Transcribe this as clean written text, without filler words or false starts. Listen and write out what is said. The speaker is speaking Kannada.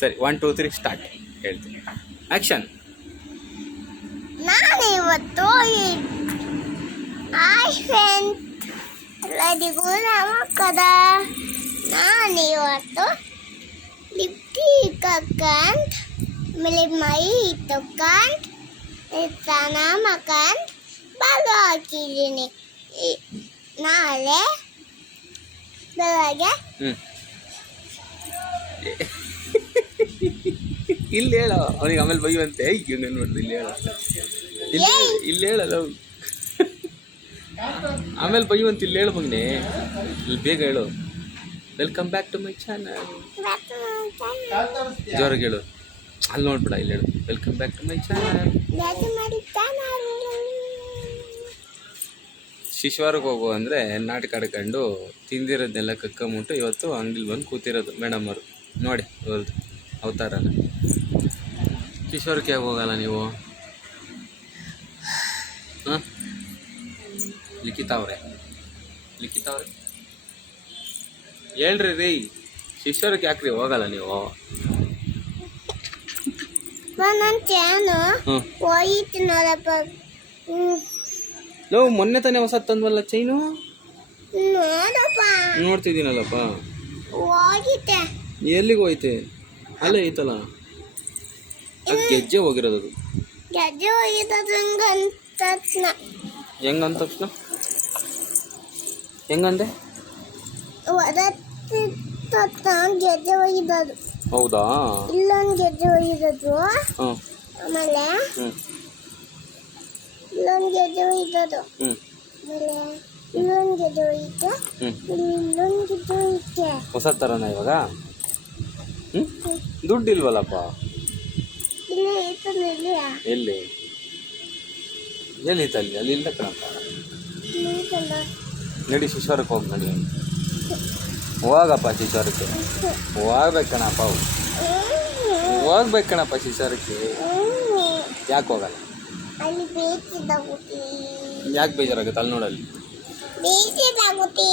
ಸರಿ 1 2 3 ಸ್ಟಾರ್ಟ್ ಹೇಳ್ತೀನಿ ಆಕ್ಷನ್. ನಾನಿವತ್ತು ಹಾಯ್ ಫ್ರೆಂಡ್ಸ್ ಎಲ್ಲರಿಗೂ ನಮಸ್ಕಾರ. ನಾನಿವತ್ತು ಲಿಪ್ಸ್ಟಿಕ್ ಹಾಕೊಂಡು ಆಮೇಲೆ ಮೈ ತಕೊಂಡು ಸ್ನಾನ ಮಾಡ್ಕೊಂಡು ಬಾಲು ಹಾಕಿದ್ದೀನಿ. ನಾಳೆ ಬೆಳಗ್ಗೆ ಇಲ್ಲಿ ಹೇಳೋ ಅವನಿಗೆ ಆಮೇಲೆ ಬೈಯುವಂತೆ ಏನು ನೋಡ್ದು ಇಲ್ಲಿ ಹೇಳೋ ಇಲ್ಲಿ ಹೇಳಲ್ಲ ಆಮೇಲೆ ಬೈಯುವಂತ ಇಲ್ಲಿ ಹೇಳು ಮಗನೆ ಇಲ್ಲಿ ಬೇಗ ಹೇಳು. Welcome back to my channel ಜೋರಾಗಿ ಹೇಳು. ಅಲ್ಲಿ ನೋಡ್ಬಿಡ ಇಲ್ಲಿ ಹೇಳು welcome back to my channel. ಶಿಶುವಾರಕ್ಕೆ ಹೋಗು ಅಂದರೆ ನಾಟಕ ಆಡ್ಕೊಂಡು ತಿಂದಿರೋದನ್ನೆಲ್ಲ ಕಕ್ಕೊಂಬಿಟ್ಟು ಇವತ್ತು ಅಂಗಡಿಲಿ ಬಂದು ಕೂತಿರೋದು ಮೇಡಮ್ ಅವರು. ನೋಡಿ ಇವ್ರದ್ದು ಅವತಾರನ. ಶಿಶುವಾರಕ್ಕೆ ಯಾಕೆ ಹೋಗಲ್ಲ ನೀವು? ಹಾಂ ಲಿಖಿತಾ ಅವ್ರೆ ಹೇಳ್ರಿ ರೀ, ಶಿಶುವಾರಕ್ಕೆ ಯಾಕ್ರಿ ಹೋಗಲ್ಲ ನೀವು? ಹೋಯ್ತು ನೋಡಪ್ಪ. ನಾವು ಮೊನ್ನೆ ತಾನೇ ಹೊಸ ತಂದ್ವಲ್ಲ ಚೈನು. ನೋಡಪ್ಪ ನೋಡ್ತಿದ್ದೀನಲ್ಲಪ್ಪ. ಹೋಗಿದ್ದೆ. ಎಲ್ಲಿಗೆ ಹೋಯ್ತೆ? ಅಲ್ಲೇ ಐತಲ್ಲ ಅದು ಗೆಜ್ಜೆ ಹೋಗಿರೋದು. ಅದು ಗೆಜ್ಜೆ ಹೋಗಿದ್ದು ಹೆಂಗಂತ ತಕ್ಷಣ ಹೆಂಗಂದೆ? ಗೆಜ್ಜೆ ಹೋಗಿದ್ದು. ಹೌದಾ? ಇಲ್ಲೊಂದು ಗೆಜ್ಜೆ ಹೋಗಿದ್ದು. ಹಾಂ ಆಮೇಲೆ ಇಲ್ಲೊಂದು ಗೆಜ್ಜೆ ಹೋಗಿದ್ದು. ಆಮೇಲೆ ಇಲ್ಲೊಂದು ಗೆಜ್ಜೆ ಹೋಗಿತ್ತು. ಇಲ್ಲೊಂದು ಗೆಜ್ಜೆ ಹೋಗಿತ್ತೆ. ಹೊಸ ಥರನ ಇವಾಗ? ದುಡ್ಡು ಇಲ್ವಲ್ಲಪ್ಪ. ಇಲ್ಲಿ ಐತಲ್ಲ ಇಲ್ಲಿ. ಎಲ್ಲಿ ಎಲ್ಲಿತ್ತಲ್ಲಿ? ಅಲ್ಲಿ ಇಲ್ಲ ಕಣಪ್ಪ. ನಡಿ ಶಿಶುವಾರಕ್ಕೆ ಹೋಗಿ ನಡಿ. ಹೋಗಪ್ಪ ಶಿಶುವಾರಕ್ಕೆ ಹೋಗ್ಬೇಕು ಕಣಪ್ಪ. ಹೋಗ್ಬೇಕು ಕಣಪ್ಪ ಶಿಶುವಾರಕ್ಕೆ. ಯಾಕೆ ಹೋಗಲ್ಲ? ಅಲ್ಲಿ ಬೇಸಿದಾಗುತ್ತೆ. ಯಾಕೆ ಬೇಜಾರಾಗುತ್ತೆ? ಅಲ್ಲಿ ನೋಡಲ್ಲಿ ಬೇಸಿದಾಗುತ್ತೆ.